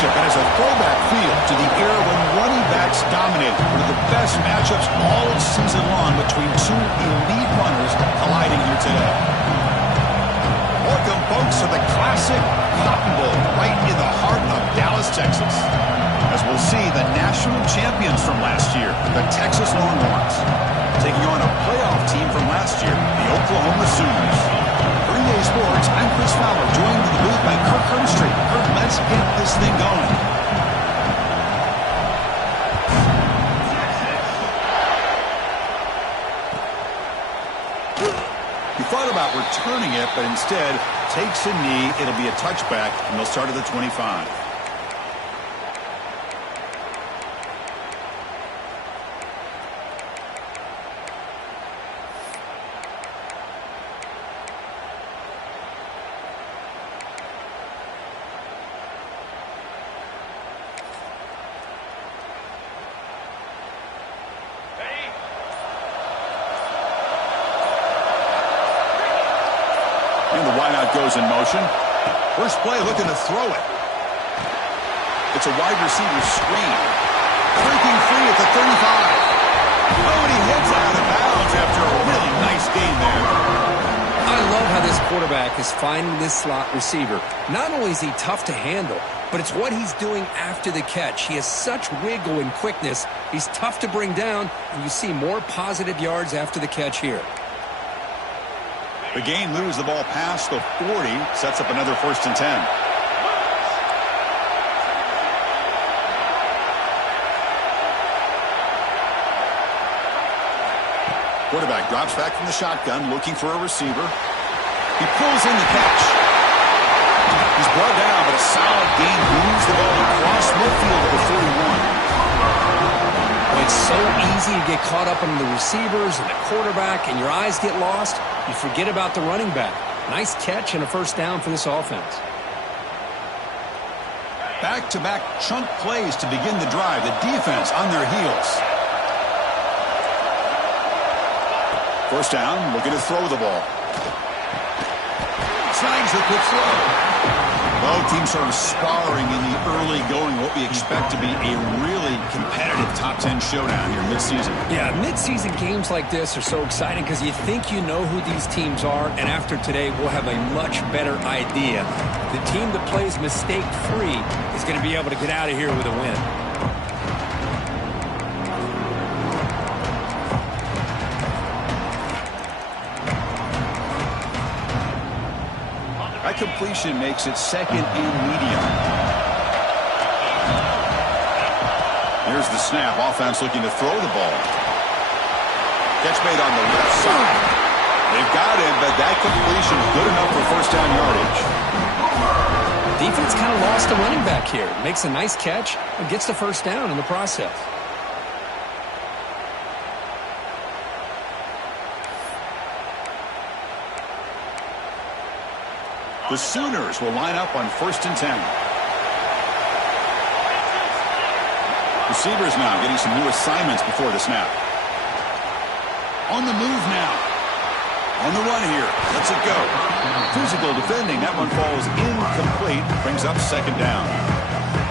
matchup that has a throwback feel to the era when running backs dominated. One of the best matchups all season long between two elite runners colliding here today. Welcome, folks, to the classic Cotton Bowl right in the heart of Dallas, Texas. As we'll see, the national champions from last year, the Texas Longhorns, taking on a playoff team from last year, the Oklahoma Sooners. For EA Sports, I'm Chris Fowler, joined in the booth by Kirk Herbstreit. Kirk, let's get this thing going. He thought about returning it, but instead takes a knee. It'll be a touchback, and they'll start at the 25. And the wideout goes in motion. First play looking to throw it. It's a wide receiver screen. Breaking free at the 35. Oh, and he heads out of bounds after a really nice game there. I love how this quarterback is finding this slot receiver. Not only is he tough to handle, but it's what he's doing after the catch. He has such wiggle and quickness. He's tough to bring down, and you see more positive yards after the catch here. The gain moves the ball past the 40, sets up another 1st and 10. Quarterback drops back from the shotgun, looking for a receiver. He pulls in the catch. He's brought down, but a solid gain moves the ball across midfield to the 41. It's so easy to get caught up in the receivers and the quarterback, and your eyes get lost. You forget about the running back. Nice catch and a 1st down for this offense. Back-to-back chunk plays to begin the drive. The defense on their heels. 1st down, looking to throw the ball. Snags the quick throw. Both teams sort of sparring in the early going, what we expect to be a really competitive top 10 showdown here mid-season. Yeah, mid-season games like this are so exciting because you think you know who these teams are, and after today we'll have a much better idea. The team that plays mistake-free is going to be able to get out of here with a win. That completion makes it 2nd and medium. Here's the snap. Offense looking to throw the ball. Catch made on the left side. They've got him, but that completion is good enough for 1st down yardage. Defense kind of lost a running back here. Makes a nice catch and gets the 1st down in the process. The Sooners will line up on 1st and 10. Receivers now getting some new assignments before the snap. On the move now. On the run here. Lets it go. Physical defending. That one falls incomplete. Brings up 2nd down.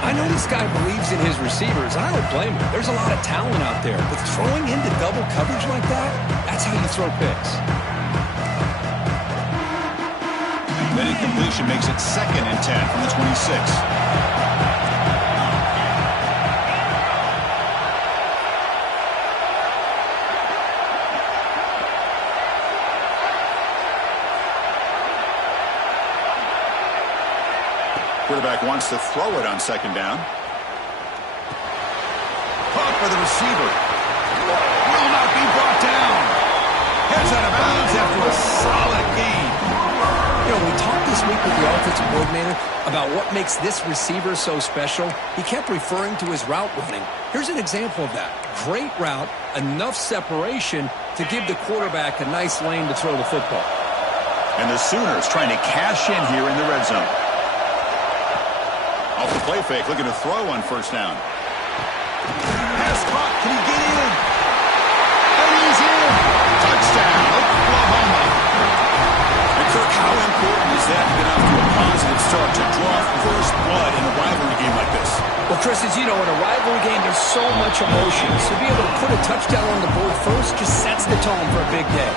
I know this guy believes in his receivers, and I don't blame him. There's a lot of talent out there. But throwing into double coverage like that, that's how you throw picks. That incompletion makes it 2nd and 10 from the 26. Quarterback wants to throw it on 2nd down. Caught by the receiver. Will not be brought down. Heads out of bounds after a solid gain. You know, we talked this week with the offensive coordinator about what makes this receiver so special. He kept referring to his route running. Here's an example of that. Great route, enough separation to give the quarterback a nice lane to throw the football. And the Sooners trying to cash in here in the red zone. Off the play fake, looking to throw on 1st down. Pass caught, can he get in? And he's in! Touchdown, Oklahoma. And Kirk, how important is that to get off to a positive start to draw first blood in a rivalry game like this? Well, Chris, as you know, in a rivalry game, there's so much emotion. So to be able to put a touchdown on the board first just sets the tone for a big day.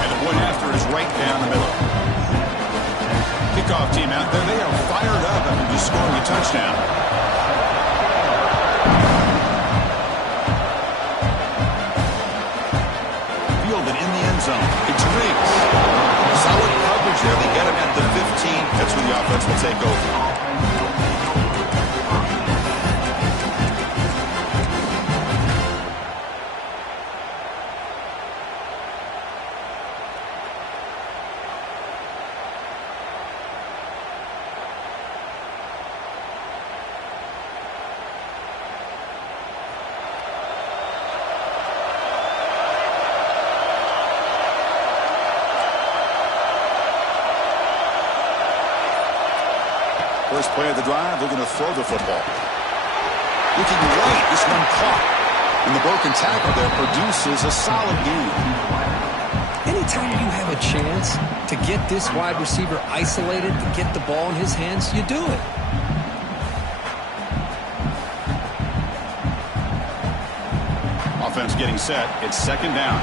And the point after is right down the middle. Kickoff team out there, they are fired up after just scoring a touchdown. Fielded in the end zone. It's Riggs. Solid coverage there. They get him at the 15. That's where the offense will take over. First play of the drive, they're going to throw the football. Looking right, this one caught. And the broken tackle there produces a solid gain. Anytime you have a chance to get this wide receiver isolated, to get the ball in his hands, you do it. Offense getting set. It's second down.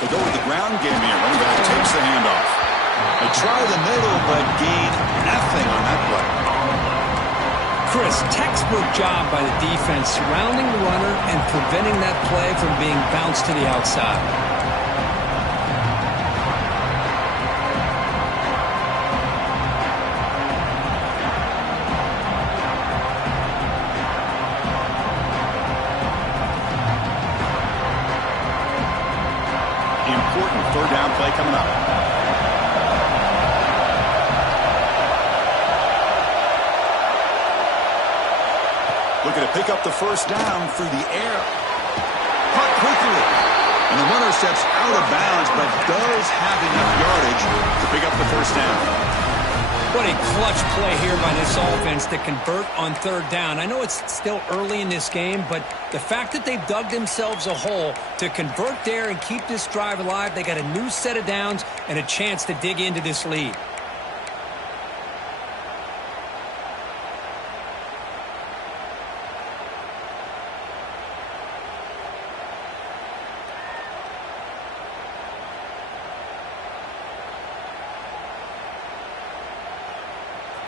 They go with the ground game here. Running back takes the handoff. They try the middle, but gain nothing on that play. Chris, textbook job by the defense surrounding the runner and preventing that play from being bounced to the outside. Important third down play coming up. Looking to pick up the first down through the air. Caught quickly. And the runner steps out of bounds, but does have enough yardage to pick up the first down. What a clutch play here by this offense to convert on third down. I know it's still early in this game, but the fact that they've dug themselves a hole to convert there and keep this drive alive, they got a new set of downs and a chance to dig into this lead.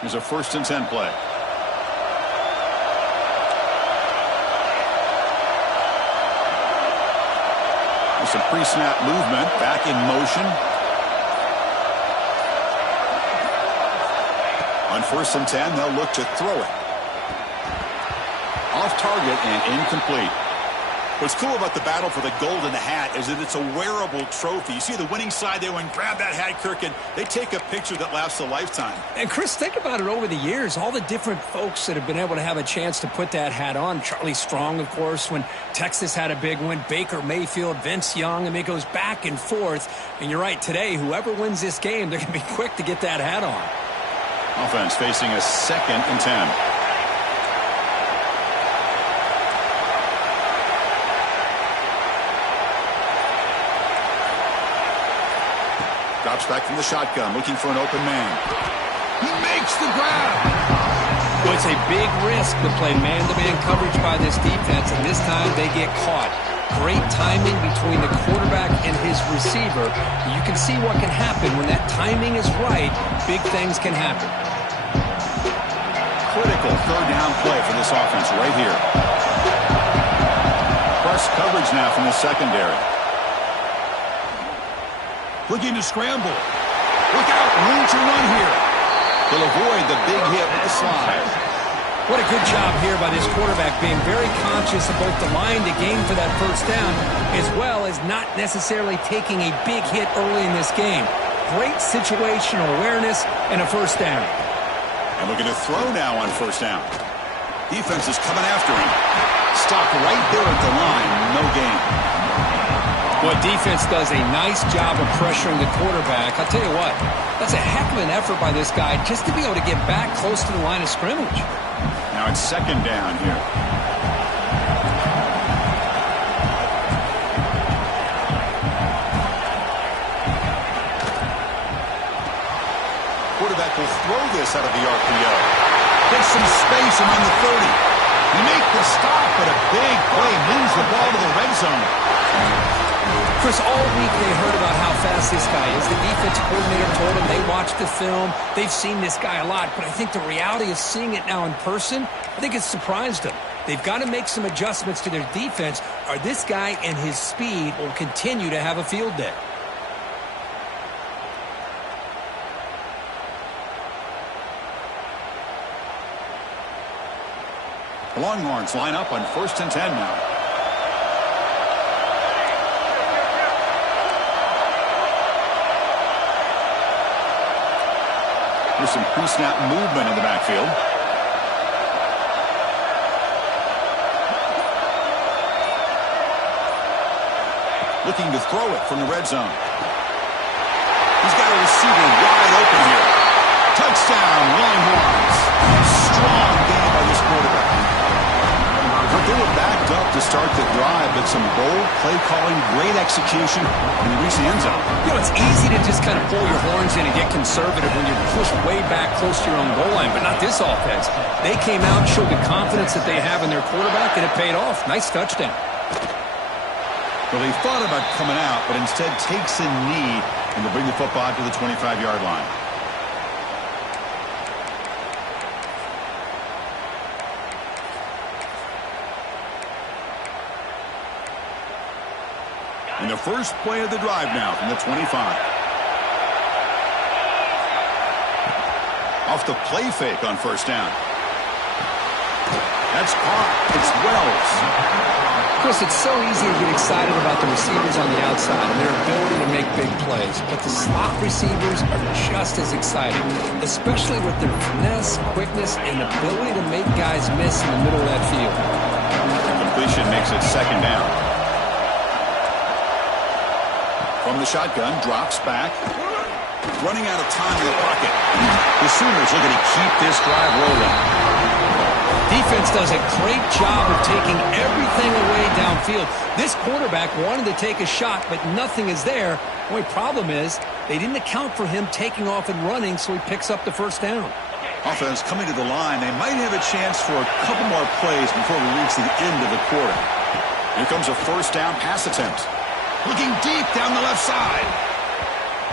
Here's a 1st and 10 play. There's some pre-snap movement. Back in motion. On 1st and 10, they'll look to throw it. Off target and incomplete. What's cool about the battle for the golden hat is that it's a wearable trophy. You see the winning side, they went and grab that hat, Kirk, and they take a picture that lasts a lifetime. And, Chris, think about it over the years. All the different folks that have been able to have a chance to put that hat on. Charlie Strong, of course, when Texas had a big win. Baker Mayfield, Vince Young. I mean, it goes back and forth. And you're right, today, whoever wins this game, they're going to be quick to get that hat on. Offense facing a 2nd and 10. Drops back from the shotgun, looking for an open man. He makes the grab. Well, it's a big risk to play man-to-man coverage by this defense, and this time they get caught. Great timing between the quarterback and his receiver. You can see what can happen when that timing is right. Big things can happen. Critical third down play for this offense right here. Press coverage now from the secondary. Looking to scramble. Look out, room to run here. He'll avoid the big hit with the slide. What a good job here by this quarterback, being very conscious of both the line to gain for that first down, as well as not necessarily taking a big hit early in this game. Great situational awareness and a first down. And looking to throw now on first down. Defense is coming after him. Stopped right there at the line, no gain. Well, defense does a nice job of pressuring the quarterback. I'll tell you what, that's a heck of an effort by this guy just to be able to get back close to the line of scrimmage. Now it's second down here. Quarterback will throw this out of the RPO. Gets some space around the 30. He makes the stop, but a big play moves the ball to the red zone. Chris, all week they heard about how fast this guy is. The defense coordinator told them they watched the film. They've seen this guy a lot, but I think the reality of seeing it now in person, I think it's surprised them. They've got to make some adjustments to their defense, or this guy and his speed will continue to have a field day. The Longhorns line up on 1st and 10 now. There's some pre-snap movement in the backfield. Looking to throw it from the red zone. He's got a receiver wide open here. Touchdown, Longhorns. Strong game by this quarterback. They were backed up to start the drive, but some bold play calling, great execution, and they reached the end zone. You know, it's easy to just kind of pull your horns in and get conservative when you're pushed way back close to your own goal line, but not this offense. They came out and showed the confidence that they have in their quarterback, and it paid off. Nice touchdown. Well, they thought about coming out, but instead takes a knee and will bring the football to the 25-yard line. And the first play of the drive now from the 25. Off the play fake on 1st down. That's caught. It's Wells. Chris, it's so easy to get excited about the receivers on the outside and their ability to make big plays. But the slot receivers are just as exciting, especially with their finesse, quickness, and ability to make guys miss in the middle of that field. The completion makes it 2nd down. From the shotgun, drops back. Running out of time in the pocket. The Sooners looking to keep this drive rolling. Defense does a great job of taking everything away downfield. This quarterback wanted to take a shot, but nothing is there. The only problem is they didn't account for him taking off and running, so he picks up the 1st down. Offense coming to the line. They might have a chance for a couple more plays before we reach the end of the quarter. Here comes a 1st down pass attempt. Looking deep down the left side.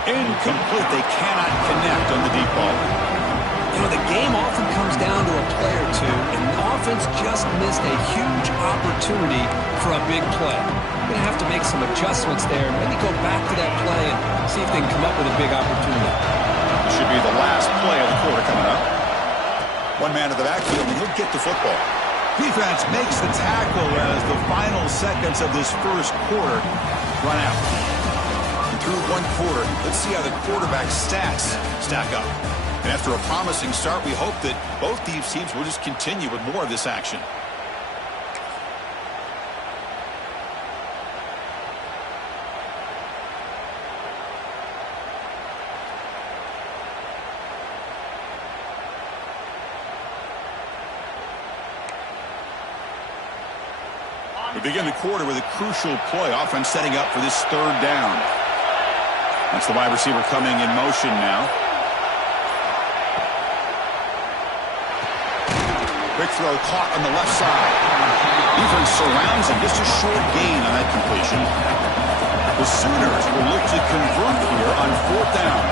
Incomplete. They cannot connect on the deep ball. You know, the game often comes down to a play or two, and the offense just missed a huge opportunity for a big play. We're going to have to make some adjustments there, maybe go back to that play and see if they can come up with a big opportunity. This should be the last play of the quarter coming up. One man to the backfield, and he'll get the football. Defense makes the tackle as the final seconds of this first quarter run out. And through one quarter, let's see how the quarterback's stats stack up. And after a promising start, we hope that both these teams will just continue with more of this action. We begin the quarter with a crucial play. Offense setting up for this 3rd down. That's the wide receiver coming in motion now. Quick throw caught on the left side. Defense surrounds him. Just a short gain on that completion. The Sooners will look to convert here on 4th down.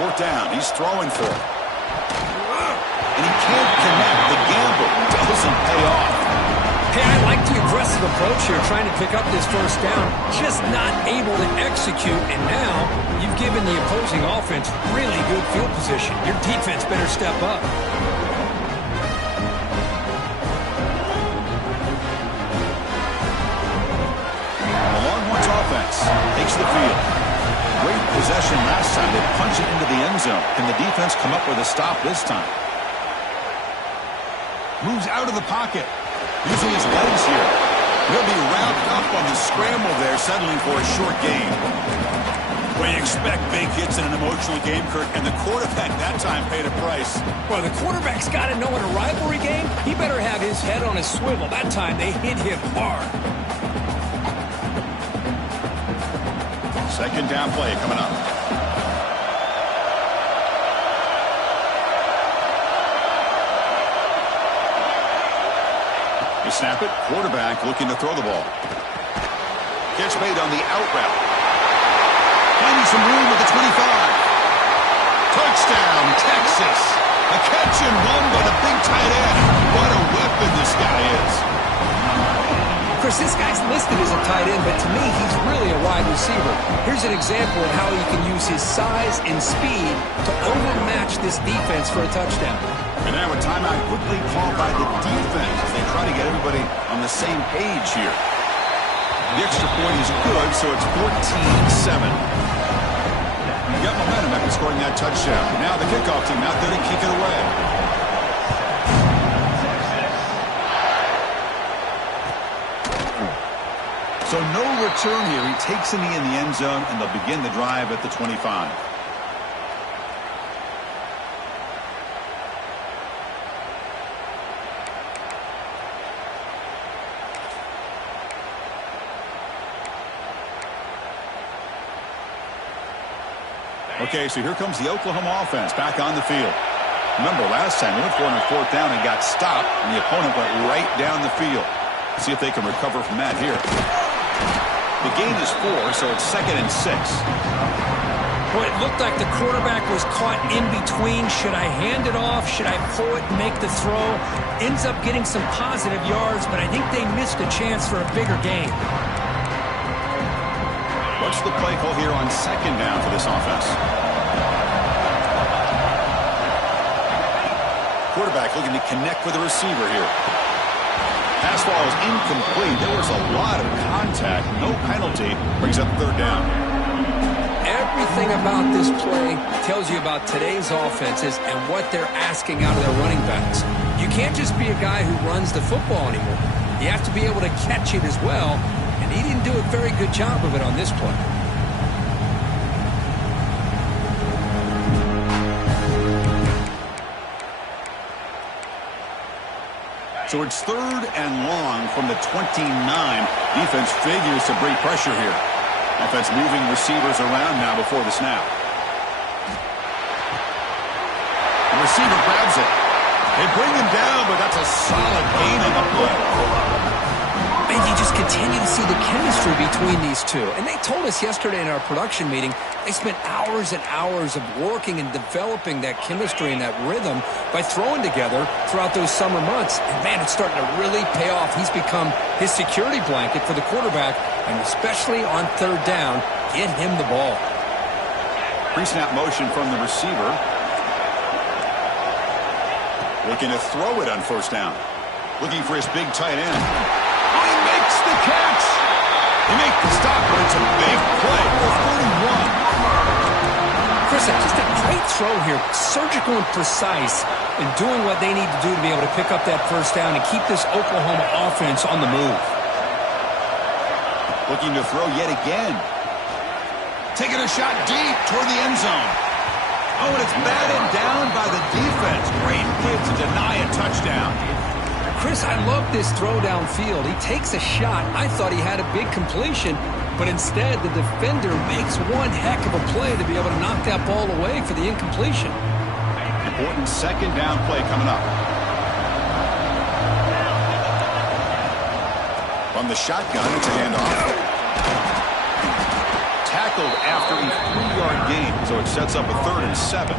Fourth down. He's throwing for it. And he can't connect. The gamble doesn't pay off. Hey, I like the aggressive approach here, trying to pick up this 1st down, just not able to execute, and now you've given the opposing offense really good field position. Your defense better step up. The Longhorns offense takes the field. Great possession last time. They punch it into the end zone. Can the defense come up with a stop this time? Moves out of the pocket. Using his legs here. He'll be wrapped up on the scramble there, settling for a short gain. Well, you expect big hits in an emotional game, Kurt, and the quarterback that time paid a price. Well, the quarterback's got to know in a rivalry game, he better have his head on a swivel. That time they hit him hard. Second down play coming up. They snap it. Quarterback looking to throw the ball. Catch made on the out route. Finding some room at the 25. Touchdown, Texas. A catch and run by the big tight end. What a weapon this guy is. Chris, this guy's listed as a tight end, but to me, he's really a wide receiver. Here's an example of how he can use his size and speed to overmatch this defense for a touchdown. And now a timeout quickly called by the defense as they try to get everybody on the same page here. The extra point is good, so it's 14-7. You got momentum after scoring that touchdown. Now the kickoff team out there to kick it away. So no return here. He takes a knee in the end zone, and they'll begin the drive at the 25. Okay, so here comes the Oklahoma offense back on the field. Remember, last time they went for it on fourth down and got stopped, and the opponent went right down the field. See if they can recover from that here. The gain is 4, so it's 2nd and 6. Well, it looked like the quarterback was caught in between. Should I hand it off? Should I pull it and make the throw? Ends up getting some positive yards, but I think they missed a chance for a bigger gain. What's the play call here on 2nd down for this offense? Quarterback looking to connect with the receiver here. Pass ball is incomplete. There was a lot of contact. No penalty. Brings up 3rd down. Everything about this play tells you about today's offenses and what they're asking out of their running backs. You can't just be a guy who runs the football anymore. You have to be able to catch it as well, and he didn't do a very good job of it on this play. So it's 3rd and long from the 29. Defense figures to bring pressure here. Offense moving receivers around now before the snap. The receiver grabs it. They bring him down, but that's a solid gain on the play. And you just continue to see the chemistry between these two. And they told us yesterday in our production meeting, they spent hours and hours of working and developing that chemistry and that rhythm by throwing together throughout those summer months. And, man, it's starting to really pay off. He's become his security blanket for the quarterback, and especially on 3rd down, get him the ball. Pre-snap motion from the receiver. Looking to throw it on 1st down. Looking for his big tight end. Oh, he makes the catch. He makes the stop, but it's a big play for 31. Chris, just a great throw here. Surgical and precise in doing what they need to do to be able to pick up that 1st down and keep this Oklahoma offense on the move. Looking to throw yet again. Taking a shot deep toward the end zone. Oh, and it's batted down by the defense. Great give to deny a touchdown. Chris, I love this throw downfield. He takes a shot. I thought he had a big completion, but instead the defender makes one heck of a play to be able to knock that ball away for the incompletion. Important 2nd down play coming up. From the shotgun, it's a handoff. Tackled after a 3-yard gain, so it sets up a 3rd and 7.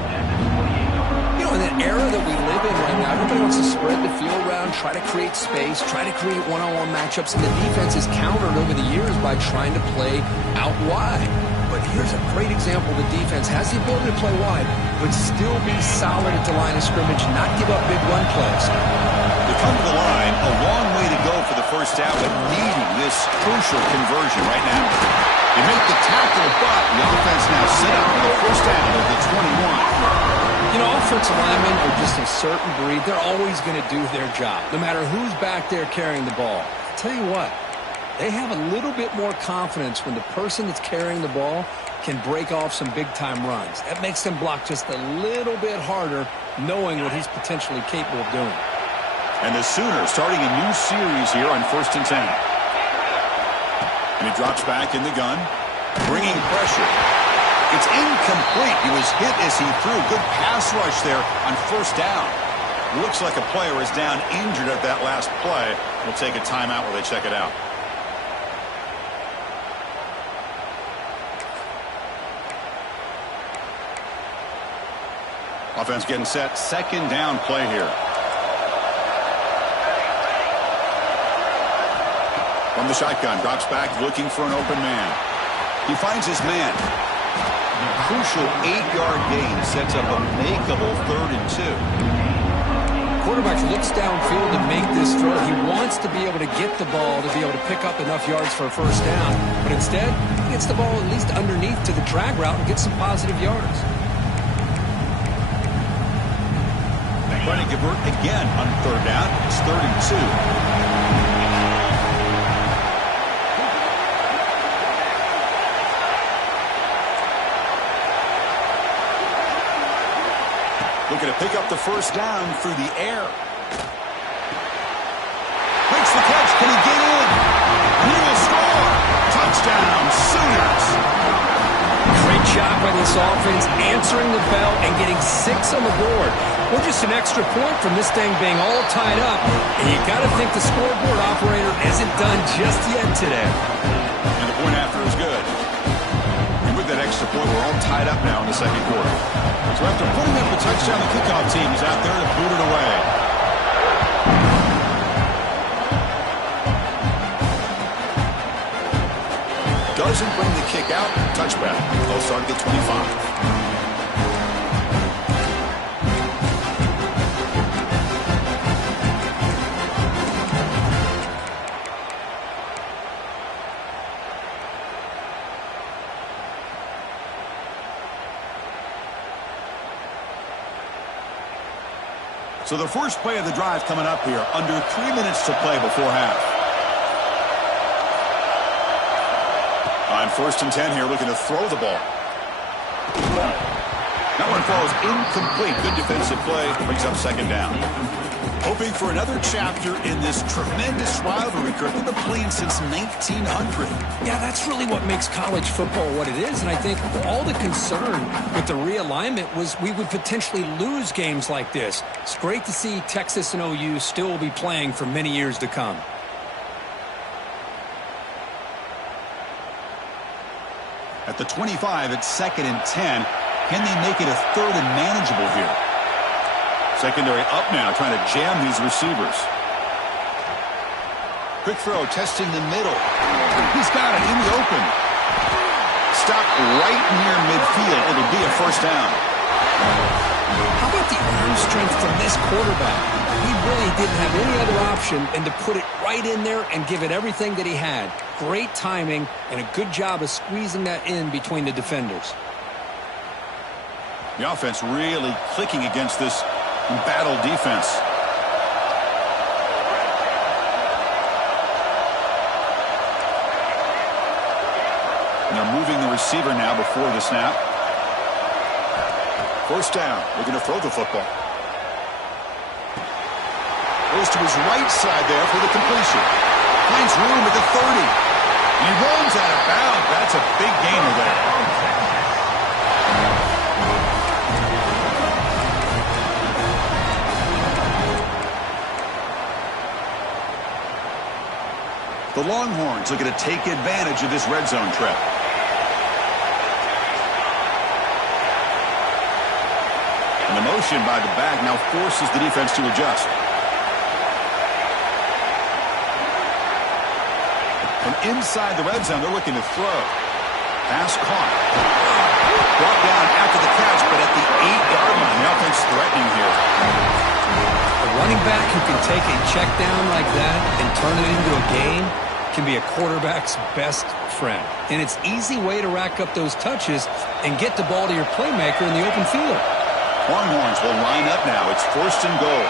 You know, in the era that we live in right now, everybody wants to spread the field around, try to create space, try to create one-on-one matchups, and the defense is countered over the years by trying to play out wide. But here's a great example. The defense has the ability to play wide, but still be solid at the line of scrimmage, not give up big run plays. They come to the line, a long way to go for the 1st down, but needing this crucial conversion right now. They make the tackle, but the offense now set up for the 1st down of the 21. You know, offensive linemen are just a certain breed. They're always going to do their job, no matter who's back there carrying the ball. I'll tell you what, they have a little bit more confidence when the person that's carrying the ball can break off some big-time runs. That makes them block just a little bit harder, knowing what he's potentially capable of doing. And the Sooners starting a new series here on 1st and 10. And he drops back in the gun, bringing pressure. It's incomplete. He was hit as he threw. Good pass rush there on 1st down. Looks like a player is down injured at that last play. We'll take a timeout while they check it out. Offense getting set. 2nd down play here. From the shotgun, drops back looking for an open man. He finds his man. A crucial 8-yard gain sets up a makeable 3rd and 2. Quarterback looks downfield to make this throw. He wants to be able to get the ball to be able to pick up enough yards for a 1st down. But instead, he gets the ball at least underneath to the drag route and gets some positive yards. Trying to convert again on 3rd down. It's 3rd and 2. Looking to pick up the 1st down through the air. Makes the catch. Can he get in? He will score. Touchdown, Sooners. Great job by this offense, answering the bell and getting 6 on the board. We're just an extra point from this thing being all tied up. And you got to think the scoreboard operator isn't done just yet today. And the point after is good. And with that extra point, we're all tied up now in the 2nd quarter. So after putting up a touchdown, the kickoff team is out there to boot it away. Doesn't bring the kick out. Touchback. They'll start at the 25. So the first play of the drive coming up here. Under 3 minutes to play before half. On 1st and 10 here, looking to throw the ball. That one falls incomplete. Good defensive play. Brings up 2nd down. Hoping for another chapter in this tremendous rivalry. They've been playing since 1900. Yeah, that's really what makes college football what it is. And I think all the concern with the realignment was we would potentially lose games like this. It's great to see Texas and OU still be playing for many years to come. At the 25, it's 2nd and 10. Can they make it a 3rd and manageable here? Secondary up now, trying to jam these receivers. Quick throw, testing the middle. He's got it in the open. Stopped right near midfield. It'll be a 1st down. How about the arm strength from this quarterback? He really didn't have any other option than to put it right in there and give it everything that he had. Great timing and a good job of squeezing that in between the defenders. The offense really clicking against this battle defense. And they're moving the receiver now before the snap. 1st down. Looking to throw the football. Goes to his right side there for the completion. Finds room at the 30. And he runs out of bounds. That's a big gainer there. The Longhorns looking to take advantage of this red zone trap. And the motion by the back now forces the defense to adjust. From inside the red zone, they're looking to throw. Pass caught. Brought down after the catch, but at the 8-yard line. The offense threatening here. A running back who can take a check down like that and turn it into a gain can be a quarterback's best friend. And it's an easy way to rack up those touches and get the ball to your playmaker in the open field. Longhorns will line up now. It's 1st and goal.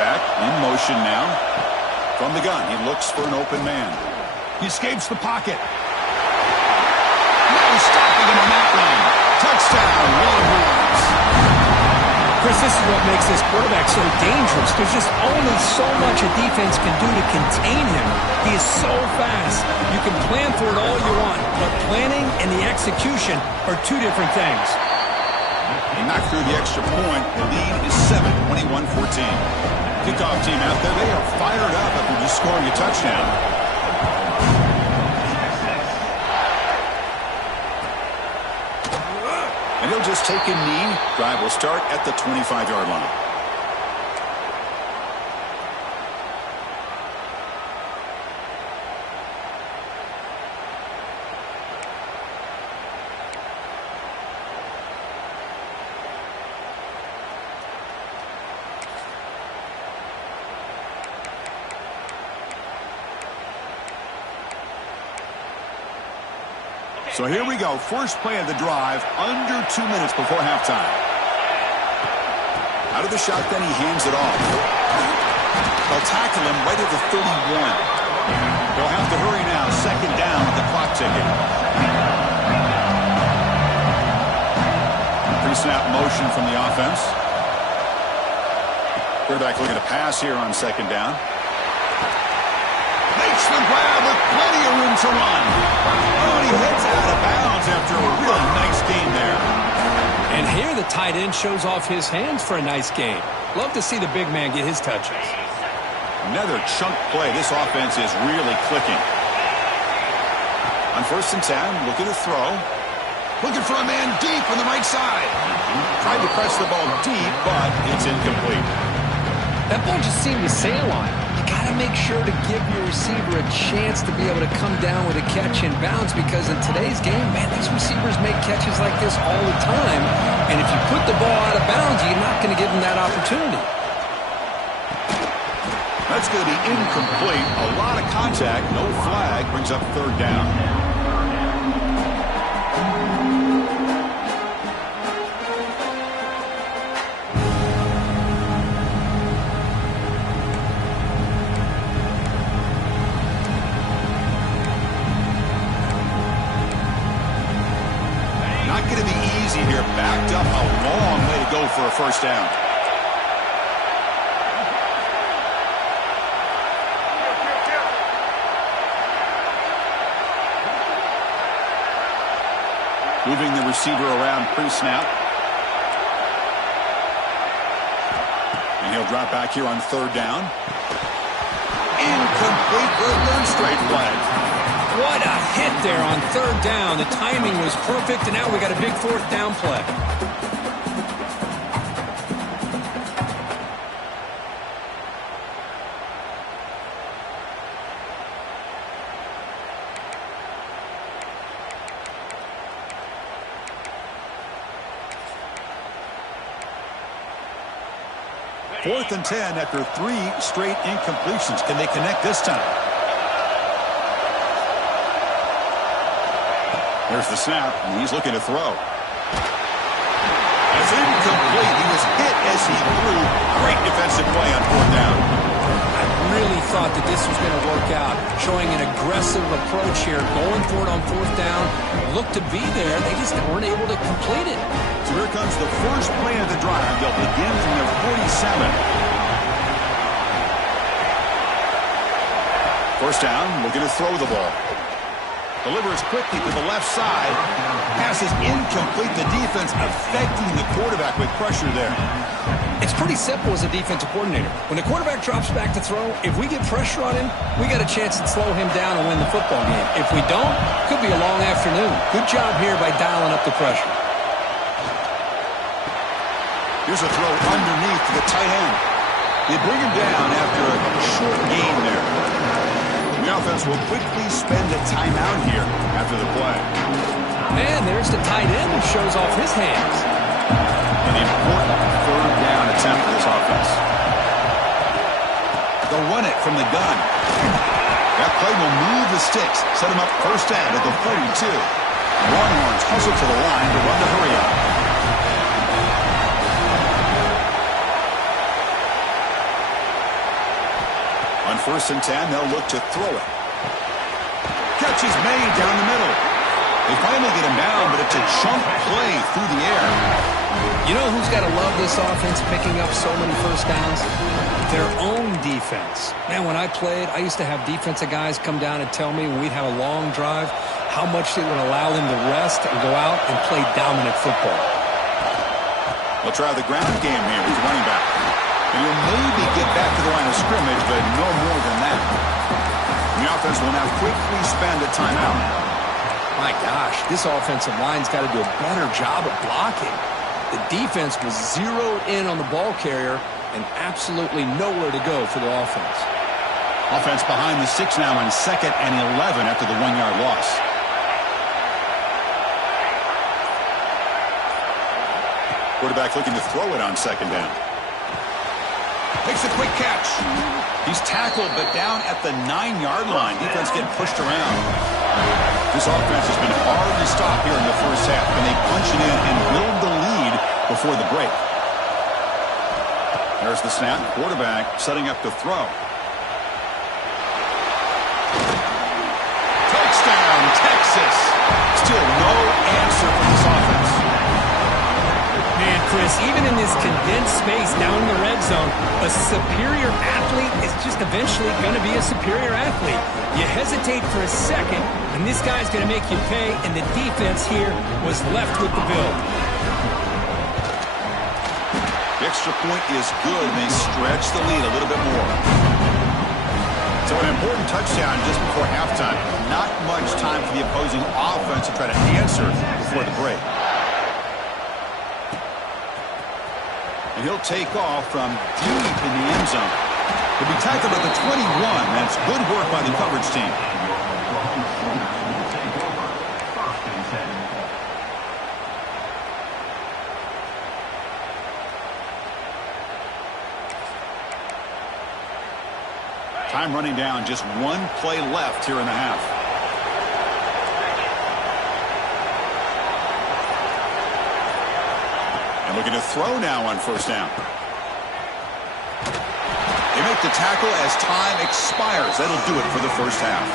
Back in motion now. From the gun, he looks for an open man. He escapes the pocket. No stopping him on that from. Touchdown, Longhorns. Chris, this is what makes this quarterback so dangerous. There's just only so much a defense can do to contain him. He is so fast. You can plan for it all you want, but planning and the execution are two different things. He knocked through the extra point. The lead is 7, 21-14. Kickoff team out there, they are fired up after just scoring a touchdown. And he'll just take a knee. Drive will start at the 25-yard line. So here we go. First play of the drive, under 2 minutes before halftime. Out of the shotgun, he hands it off. They'll tackle him right at the 31. They'll have to hurry now. Second down with the clock ticking. Pre-snap motion from the offense. Quarterback looking to pass here on second down. Makes the grab with plenty of room to run. Oh, and he heads out of bounds after a really nice game there. And here the tight end shows off his hands for a nice game. Love to see the big man get his touches. Another chunk play. This offense is really clicking. On first and 10, looking to throw. Looking for a man deep on the right side. Tried to press the ball deep, but it's incomplete. That ball just seemed to sail on him. You got to make sure to give your receiver a chance to be able to come down with a catch in bounds, because in today's game, man, these receivers make catches like this all the time. And if you put the ball out of bounds, you're not going to give them that opportunity. That's going to be incomplete. A lot of contact. No flag. Brings up third down. Not going to be easy here. Backed up a long way to go for a first down. Moving the receiver around pre-snap. And he'll drop back here on third down. Incomplete. Third straight flag. What a hit there on third down. The timing was perfect, and now we got a big fourth down play. Fourth and 10 after 3 straight incompletions. Can they connect this time? There's the snap, and he's looking to throw. It's incomplete. He was hit as he threw. Great defensive play on fourth down. I really thought that this was going to work out, showing an aggressive approach here, going for it on fourth down. Looked to be there. They just weren't able to complete it. So here comes the first play of the drive. They'll begin from their 47. First down, looking to throw the ball. Delivers quickly to the left side. Pass is incomplete. The defense affecting the quarterback with pressure there. It's pretty simple as a defensive coordinator. When the quarterback drops back to throw, if we get pressure on him, we got a chance to slow him down and win the football game. If we don't, could be a long afternoon. Good job here by dialing up the pressure. Here's a throw underneath to the tight end. They bring him down after a short gain there. The offense will quickly spend a timeout here after the play. And there's the tight end who shows off his hands. An important third down attempt for this offense. They'll run it from the gun. That play will move the sticks, set him up first down at the 42. Longhorns hustle to the line to run the hurry up. On first and 10, they'll look to throw it. Catch is made down the middle. They finally get him down, but it's a chunk play through the air. You know who's got to love this offense picking up so many first downs? Their own defense. Man, when I played, I used to have defensive guys come down and tell me when we'd have a long drive how much it would allow them to rest and go out and play dominant football. We'll try the ground game here with the running back. And he'll maybe get back to the line of scrimmage, but no more than that. The offense will now quickly spend a timeout. My gosh, this offensive line's got to do a better job of blocking. The defense was zeroed in on the ball carrier and absolutely nowhere to go for the offense. Offense behind the 6 now on 2nd and 11 after the 1-yard loss. Quarterback looking to throw it on 2nd down. Makes a quick catch. He's tackled, but down at the 9-yard line. Defense getting pushed around. This offense has been hard to stop here in the first half. Can they punch it in and build the lead before the break? There's the snap. Quarterback setting up to throw. Touchdown, Texas. Still no answer from this offense. Man, Chris, even in this condensed space down in the red zone, a superior athlete is just eventually going to be a superior athlete. You hesitate for a second, and this guy's going to make you pay, and the defense here was left with the bill. The extra point is good, and they stretch the lead a little bit more. So an important touchdown just before halftime. Not much time for the opposing offense to try to answer before the break. And he'll take off from deep in the end zone. He'll be tackled at the 21. That's good work by the coverage team. Time running down, just 1 play left here in the half. And looking to throw now on 1st down. They make the tackle as time expires. That'll do it for the first half.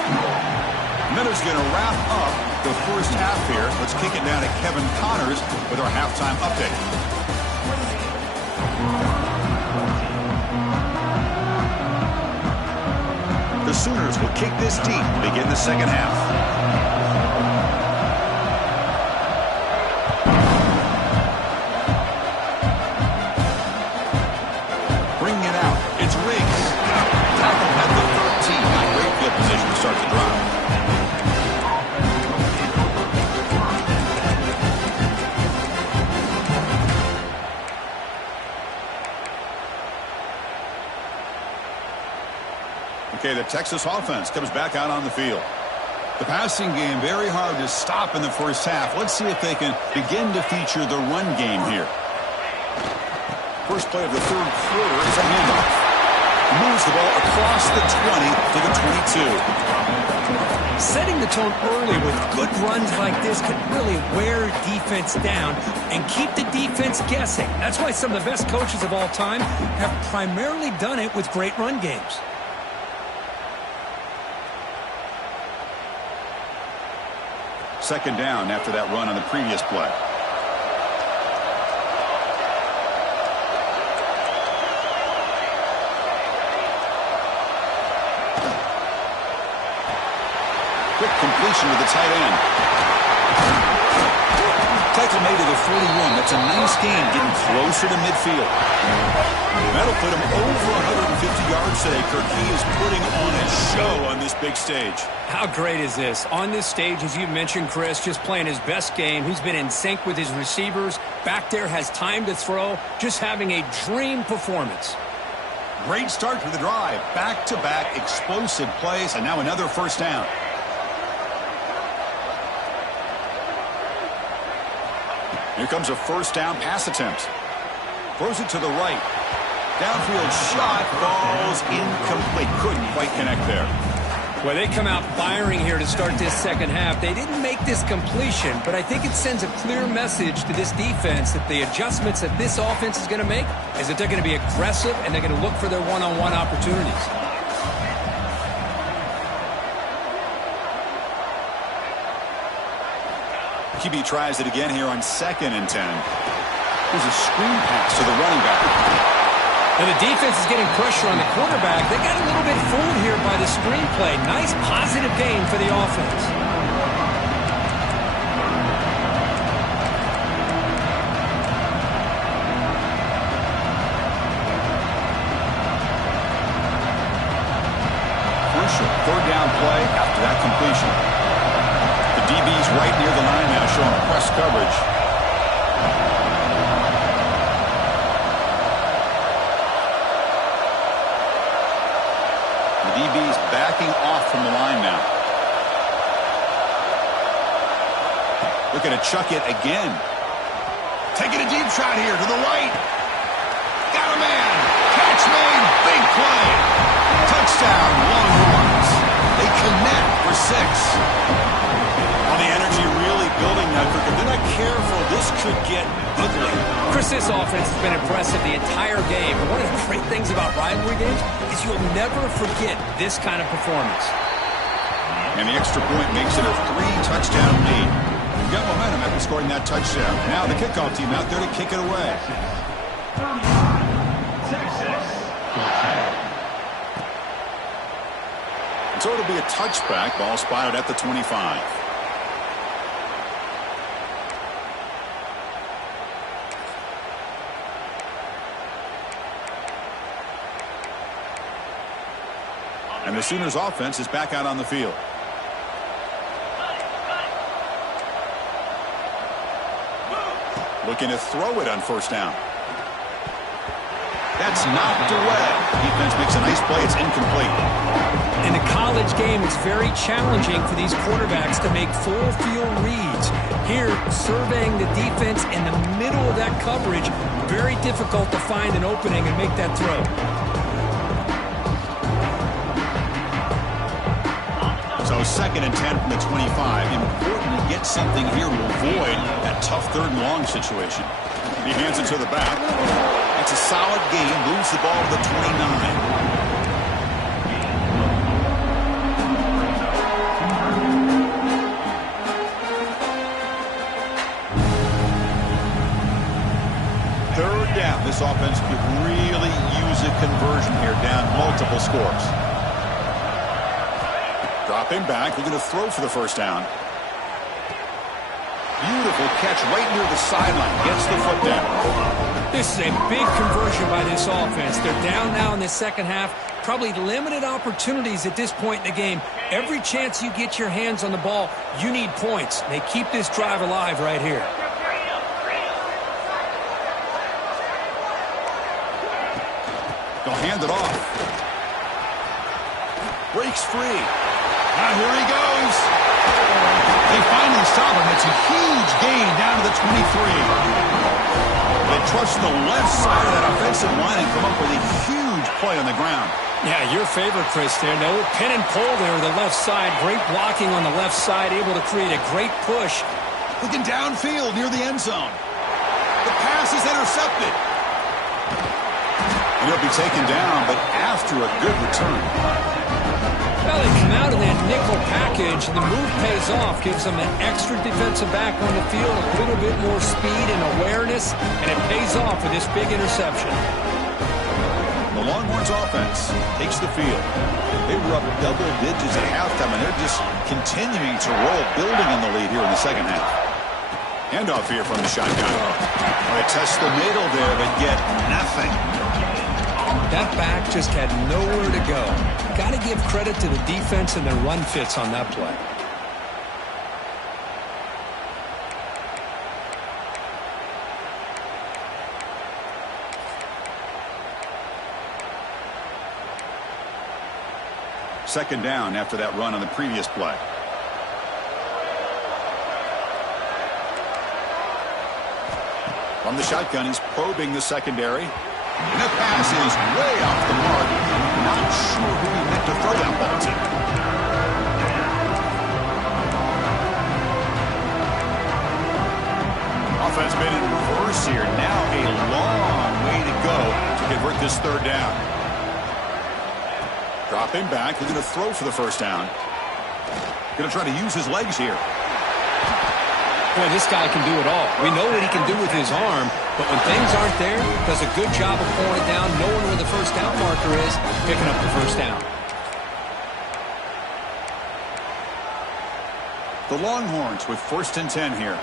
And that is going to wrap up the first half here. Let's kick it down to Kevin Connors with our halftime update. The Sooners will kick this deep to begin the second half. Bringing it out. It's Riggs. Tackle at the 13. Not great field position to start the drive. Okay, the Texas offense comes back out on the field. The passing game very hard to stop in the first half. Let's see if they can begin to feature the run game here. First play of the 3rd quarter is a handoff. He moves the ball across the 20 to the 22. Setting the tone early with good runs like this can really wear defense down and keep the defense guessing. That's why some of the best coaches of all time have primarily done it with great run games. Second down after that run on the previous play. Quick completion to the tight end. Tackle made to the 41. That's a nice gain, getting closer to midfield. That'll put him over 150 yards today. Kirk is putting on a show on this big stage. How great is this? On this stage, as you mentioned, Chris, just playing his best game. He's been in sync with his receivers. Back there, has time to throw. Just having a dream performance. Great start to the drive. Back-to-back explosive plays, and now another first down. Here comes a first down pass attempt. Throws it to the right. Downfield shot falls incomplete. Couldn't quite connect there. Well, they come out firing here to start this second half. They didn't make this completion, but I think it sends a clear message to this defense that the adjustments that this offense is going to make is that they're going to be aggressive and they're going to look for their one-on-one opportunities. QB tries it again here on 2nd and 10. Here's a screen pass to the running back. Now the defense is getting pressure on the quarterback. They got a little bit fooled here by the screen play. Nice positive gain for the offense. Crucial 3rd down play after that completion. The DB's right near the line now, showing press coverage. The DB's backing off from the line now. Looking to chuck it again. Taking a deep shot here to the right. Got a man. Catch made. Big play. Touchdown, Longhorns. They connect for 6. Well, the energy really building now. If they're not careful, this could get ugly. Chris, this offense has been impressive the entire game. And one of the great things about rivalry games is you'll never forget this kind of performance. And the extra point makes it a 3-touchdown lead. We've got momentum after scoring that touchdown. Now the kickoff team out there to kick it away. So it'll be a touchback. Ball spotted at the 25. And the Sooners offense is back out on the field. Looking to throw it on 1st down. That's knocked away. Defense makes a nice play. It's incomplete. In the college game, it's very challenging for these quarterbacks to make full field reads. Here, surveying the defense in the middle of that coverage, very difficult to find an opening and make that throw. So 2nd and 10 from the 25. Important to get something here to avoid that tough 3rd and long situation. He hands it to the back. It's a solid gain. Moves the ball to the 29. This offense could really use a conversion here, down multiple scores. Dropping back, looking to throw for the 1st down. Beautiful catch right near the sideline. Gets the foot down. This is a big conversion by this offense. They're down now in the 2nd half. Probably limited opportunities at this point in the game. Every chance you get your hands on the ball, you need points. They keep this drive alive right here. They'll hand it off. Breaks free. Now here he goes. They finally stop him. It's a huge gain down to the 23. They trust the left side of that offensive line and come up with a huge play on the ground. Yeah, your favorite, Chris, there. No pin and pull there, the left side. Great blocking on the left side, able to create a great push. Looking downfield near the end zone. The pass is intercepted. And he'll be taken down, but after a good return. Well, they come out of that nickel package, and the move pays off, gives them an extra defensive back on the field, a little bit more speed and awareness, and it pays off with this big interception. The Longhorns offense takes the field. They were up double digits at halftime, and they're just continuing to roll, building on the lead here in the 2nd half. Handoff here from the shotgun. They test the middle there, but get nothing. That back just had nowhere to go. Got to give credit to the defense and their run fits on that play. Second down after that run on the previous play. From the shotgun, he's probing the secondary. And the pass is way off the mark. Not sure who he meant to throw that ball to. Offense been in reverse here. Now a long way to go to convert this 3rd down. Dropping back, looking to throw for the 1st down. Going to try to use his legs here. Boy, this guy can do it all. We know what he can do with his arm, but when things aren't there, does a good job of pulling it down, knowing where the first down marker is, picking up the first down. The Longhorns with 1st and 10 here.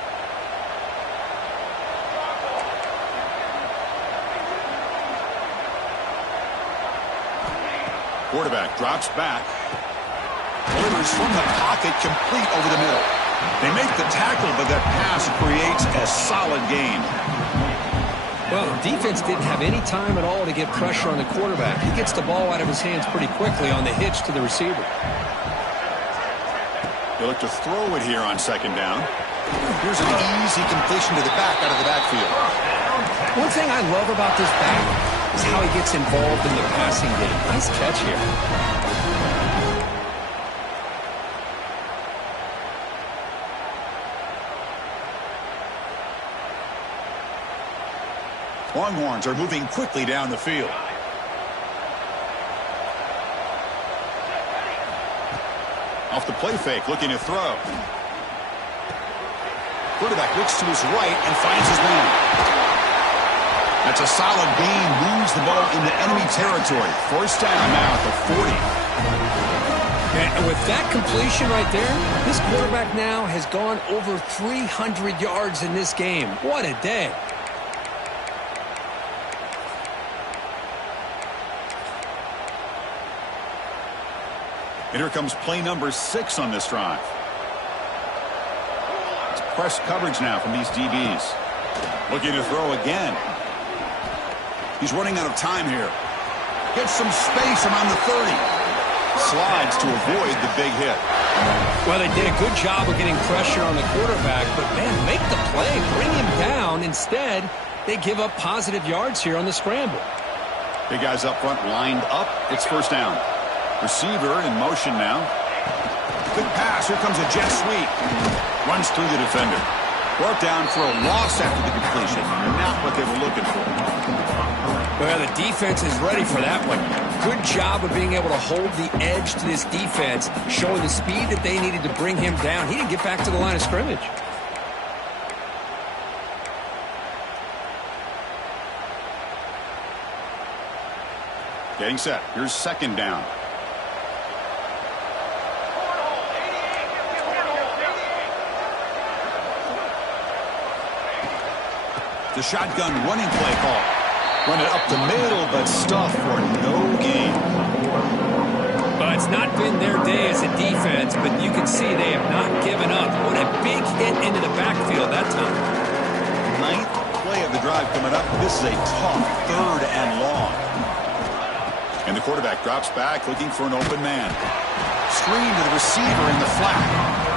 Quarterback drops back. Delivers from the pocket, complete over the middle. They make the tackle, but that pass creates a solid gain. Well, the defense didn't have any time at all to get pressure on the quarterback. He gets the ball out of his hands pretty quickly on the hitch to the receiver. They look to throw it here on 2nd down. Here's an easy completion to the back out of the backfield. One thing I love about this back is how he gets involved in the passing game. Nice catch here. Longhorns are moving quickly down the field. Off the play fake, looking to throw. Quarterback looks to his right and finds his man. That's a solid gain, moves the ball into enemy territory. 1st down now at the 40. And with that completion right there, this quarterback now has gone over 300 yards in this game. What a day. And here comes play number 6 on this drive. It's press coverage now from these DBs. Looking to throw again. He's running out of time here. Gets some space around the 30. Slides to avoid the big hit. Well, they did a good job of getting pressure on the quarterback, but, man, make the play, bring him down. Instead, they give up positive yards here on the scramble. Big guys up front lined up. It's 1st down. Receiver in motion now. Good pass. Here comes a jet sweep. Runs through the defender. Brought down for a loss after the completion. Not what they were looking for. Well, the defense is ready for that one. Good job of being able to hold the edge to this defense, showing the speed that they needed to bring him down. He didn't get back to the line of scrimmage. Getting set. Here's 2nd down. The shotgun running play call. Run it up the middle, but stuffed for no gain. Well, it's not been their day as a defense, but you can see they have not given up. What a big hit into the backfield that time. 9th play of the drive coming up. This is a tough 3rd and long. And the quarterback drops back, looking for an open man. Screen to the receiver in the flat.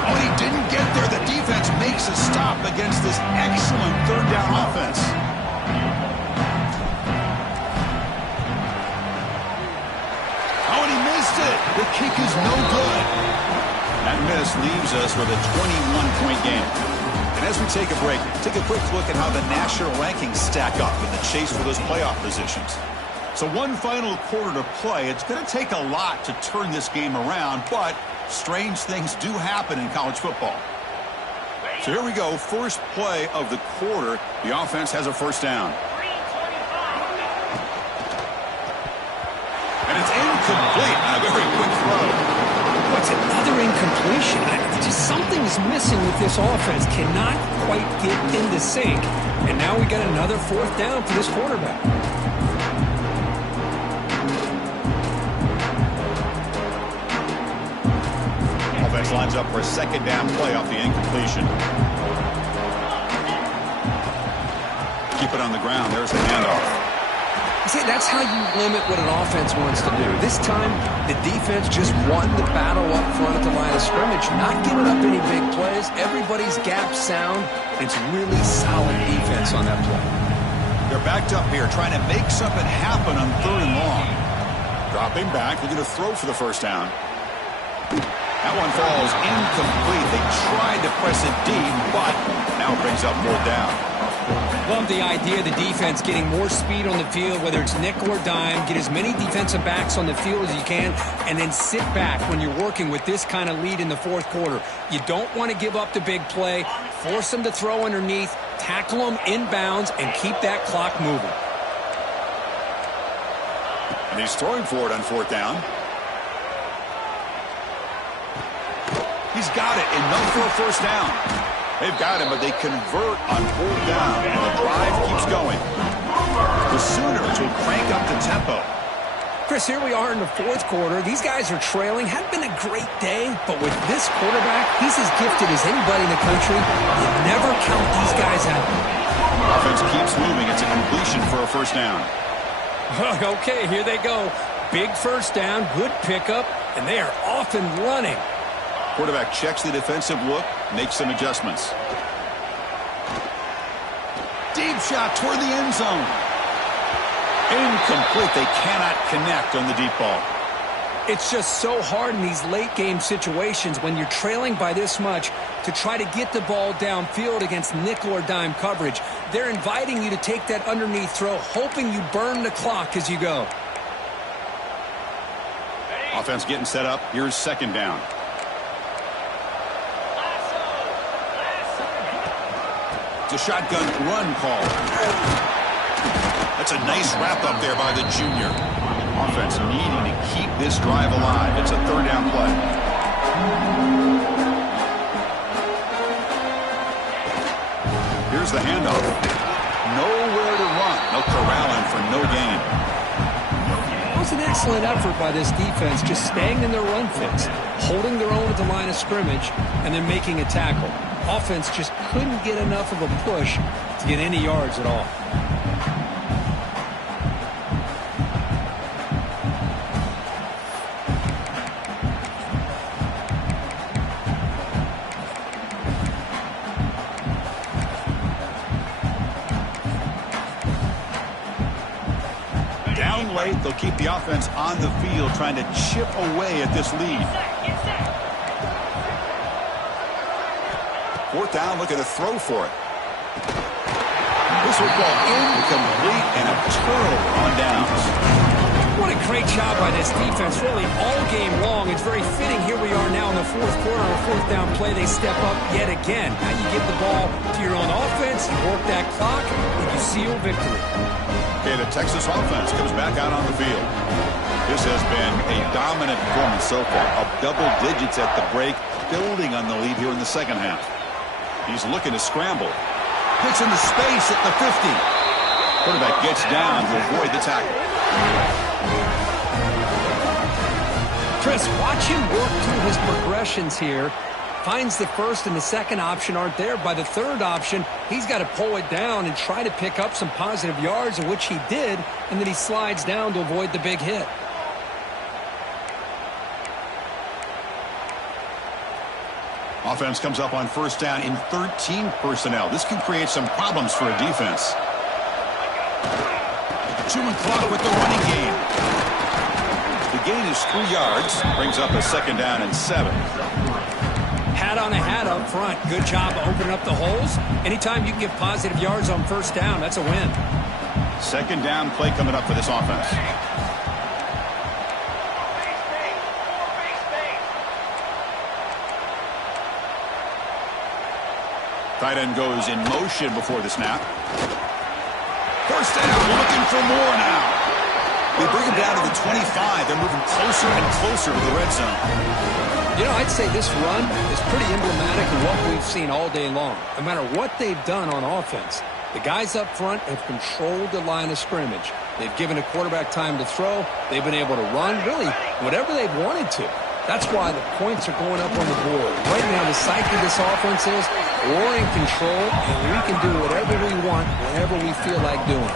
Oh, he didn't get there. The defense makes a stop against this excellent 3rd down offense. Oh, and he missed it. The kick is no good. That miss leaves us with a 21-point game. And as we take a break, take a quick look at how the national rankings stack up in the chase for those playoff positions. So one final quarter to play. It's going to take a lot to turn this game around, but strange things do happen in college football. So here we go. First play of the quarter. The offense has a 1st down. And it's incomplete. A very quick throw. What's another incompletion? Just something's missing with this offense. Cannot quite get into sync. And now we got another 4th down for this quarterback. Offense lines up for a 2nd down play off the incompletion. Keep it on the ground. There's the handoff. See, that's how you limit what an offense wants to do. This time, the defense just won the battle up front at the line of scrimmage, not giving up any big plays. Everybody's gap sound. It's really solid defense on that play. They're backed up here, trying to make something happen on 3rd and long. Dropping back, looking to throw for the 1st down. That one falls incomplete. They tried to press it deep, but now brings up 4th down. Love the idea of the defense getting more speed on the field, whether it's nickel or dime. Get as many defensive backs on the field as you can, and then sit back when you're working with this kind of lead in the 4th quarter. You don't want to give up the big play. Force them to throw underneath, tackle them inbounds, and keep that clock moving. And he's throwing for it on 4th down. He's got it, enough for a 1st down. They've got him, but they convert on 4th down, and the drive keeps going. The Sooners will crank up the tempo. Chris, here we are in the 4th quarter. These guys are trailing. Hadn't been a great day, but with this quarterback, he's as gifted as anybody in the country. You never count these guys out. Offense keeps moving. It's a completion for a 1st down. Okay, here they go. Big 1st down, good pickup, and they are off and running. Quarterback checks the defensive look, makes some adjustments. Deep shot toward the end zone. Incomplete. They cannot connect on the deep ball. It's just so hard in these late-game situations when you're trailing by this much to try to get the ball downfield against nickel or dime coverage. They're inviting you to take that underneath throw, hoping you burn the clock as you go. Offense getting set up. Here's 2nd down. It's a shotgun run call. That's a nice wrap-up there by the junior. Offense needing to keep this drive alive. It's a 3rd down play. Here's the handoff. Nowhere to run. No corralling for no gain. It was an excellent effort by this defense, just staying in their run fits, holding their own at the line of scrimmage, and then making a tackle. Offense just couldn't get enough of a push to get any yards at all. Down late, they'll keep the offense on the field trying to chip away at this lead. 4th down, looking to throw for it. This will go incomplete and a turnover on downs. What a great job by this defense, really all game long. It's very fitting here we are now in the 4th quarter. On a 4th down play, they step up yet again. Now you give the ball to your own offense, you work that clock, and you seal victory. Okay, the Texas offense comes back out on the field. This has been a dominant performance so far. Up double digits at the break, building on the lead here in the 2nd half. He's looking to scramble. Hits into space at the 50. Quarterback gets down to avoid the tackle. Chris, watch him work through his progressions here. Finds the 1st and the 2nd option aren't there. By the 3rd option, he's got to pull it down and try to pick up some positive yards, of which he did, and then he slides down to avoid the big hit. Offense comes up on 1st down in 13 personnel. This can create some problems for a defense. Chewing clock with the running game. The gain is 3 yards. Brings up a 2nd down and 7. Hat on a hat up front. Good job opening up the holes. Anytime you can get positive yards on 1st down, that's a win. 2nd down play coming up for this offense. Tight end goes in motion before the snap. 1st down, looking for more now. They bring him down to the 25. They're moving closer and closer to the red zone. You know, I'd say this run is pretty emblematic of what we've seen all day long. No matter what they've done on offense, the guys up front have controlled the line of scrimmage. They've given a quarterback time to throw. They've been able to run, really, whatever they've wanted to. That's why the points are going up on the board. Right now, the psyche of this offense is we're in control, and we can do whatever we want whenever we feel like doing it.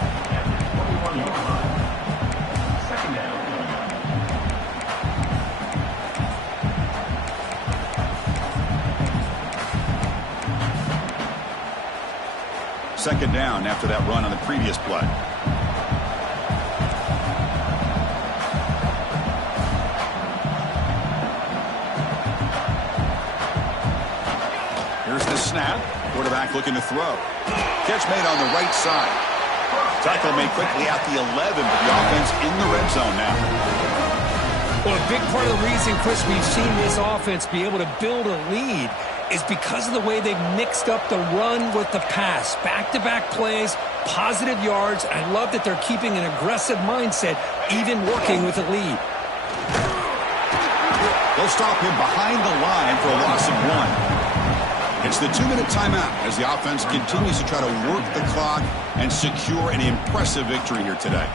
Second down after that run on the previous play. Here's the snap. Quarterback looking to throw. Catch made on the right side. Tackle made quickly at the 11, but the offense in the red zone now. Well, a big part of the reason, Chris, we've seen this offense be able to build a lead is because of the way they've mixed up the run with the pass. Back-to-back plays, positive yards. I love that they're keeping an aggressive mindset, even working with a lead. They'll stop him behind the line for a loss of 1. It's the 2-minute timeout as the offense continues to try to work the clock and secure an impressive victory here today.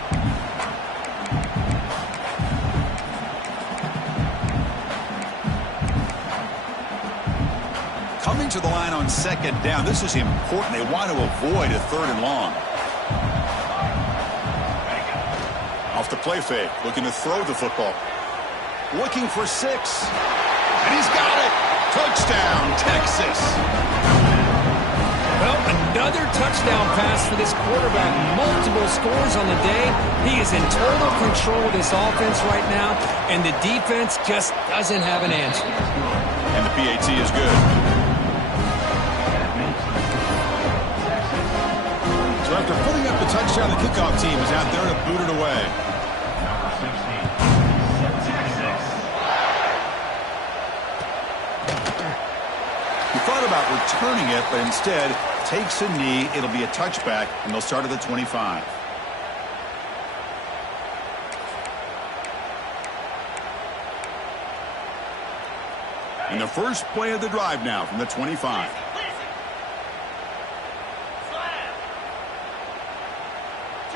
Coming to the line on 2nd down, this is important. They want to avoid a 3rd and long. Off the play fake, looking to throw the football. Looking for 6. And he's got it. Touchdown, Texas. Well, another touchdown pass for this quarterback. Multiple scores on the day. He is in total control of this offense right now, and the defense just doesn't have an answer. And the PAT is good. So after putting up the touchdown, the kickoff team is out there to boot it away. He thought about returning it, but instead takes a knee. It'll be a touchback, and they'll start at the 25. And the first play of the drive now from the 25.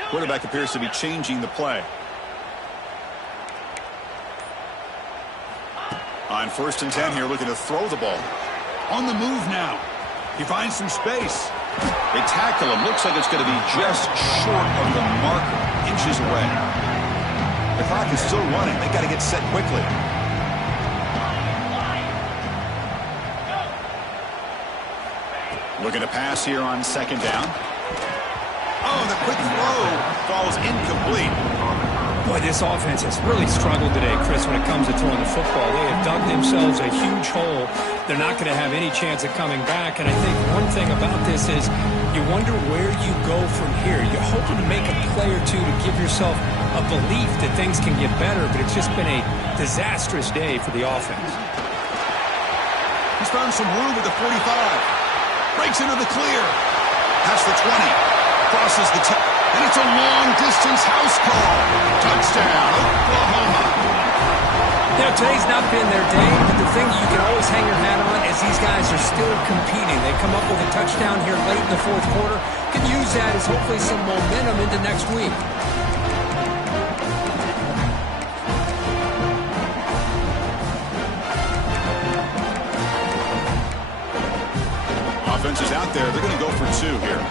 Quarterback appears to be changing the play. On 1st and 10 here, looking to throw the ball. On the move now. He finds some space. They tackle him. Looks like it's going to be just short of the marker, inches away. The clock is still running. They got to get set quickly. Looking to pass here on 2nd down. Oh, the quick throw falls incomplete. Boy, this offense has really struggled today, Chris, when it comes to throwing the football. They have dug themselves a huge hole. They're not going to have any chance of coming back. And I think one thing about this is you wonder where you go from here. You're hoping to make a play or two to give yourself a belief that things can get better, but it's just been a disastrous day for the offense. He's found some room at the 45. Breaks into the clear. Past the 20. Crosses the 10. And it's a long-distance house call. Touchdown, Oklahoma. You know, today's not been their day, but the thing you can always hang your hat on is these guys are still competing. They come up with a touchdown here late in the 4th quarter. Can use that as hopefully some momentum into next week. Offense is out there. They're going to go for 2 here.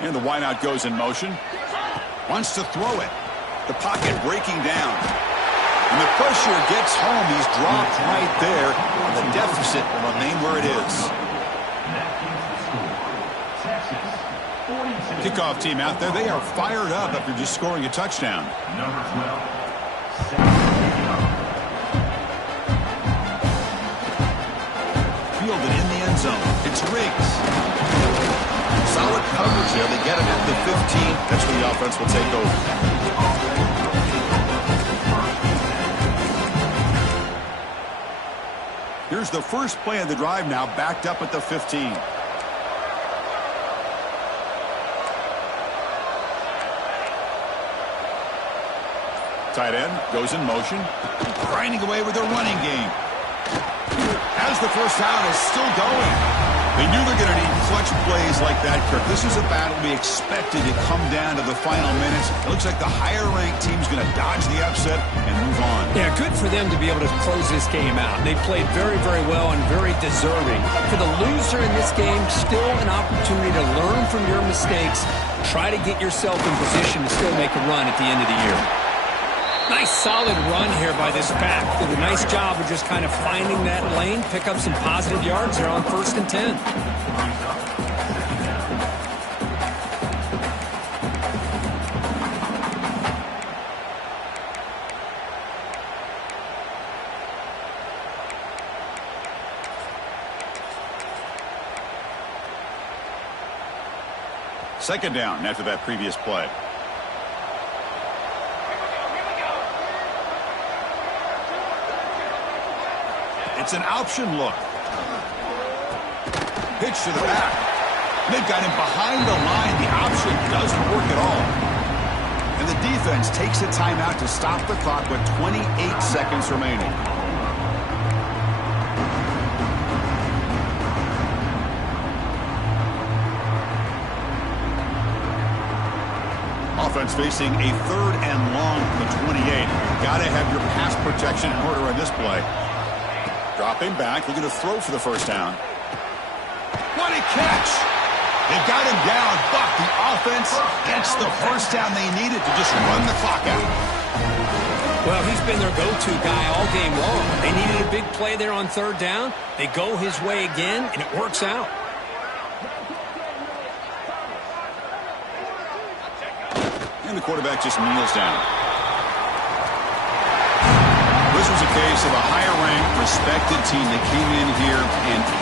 And the wideout goes in motion. Wants to throw it. The pocket breaking down. And the pressure gets home. He's dropped right there. And the deficit will remain where it is. Kickoff team out there. They are fired up after just scoring a touchdown. Number 12. Fielded in the end zone. It's Riggs. Solid coverage there. They get him at the 15. That's where the offense will take over. Here's the first play of the drive now, backed up at the 15. Tight end goes in motion, grinding away with their running game. As the first down is still going. They knew they're going to need clutch plays like that, Kirk. This is a battle we expected to come down to the final minutes. It looks like the higher-ranked team's going to dodge the upset and move on. Yeah, good for them to be able to close this game out. They played very, very well and very deserving. For the loser in this game, still an opportunity to learn from your mistakes. Try to get yourself in position to still make a run at the end of the year. Nice solid run here by this back. Did a nice job of just kind of finding that lane, pick up some positive yards there on 1st and 10. Second down after that previous play. It's an option look. Pitch to the back. They've got him behind the line. The option doesn't work at all. And the defense takes a timeout to stop the clock with 28 seconds remaining. Offense facing a 3rd and long from the 28. You've got to have your pass protection in order on this play. Dropping back, looking to throw for the first down. What a catch! They've got him down, but the offense gets the first down they needed to just run the clock out. Well, he's been their go-to guy all game long. They needed a big play there on 3rd down. They go his way again, and it works out. And the quarterback just kneels down. This was a case of a higher-ranked, respected team that came in here and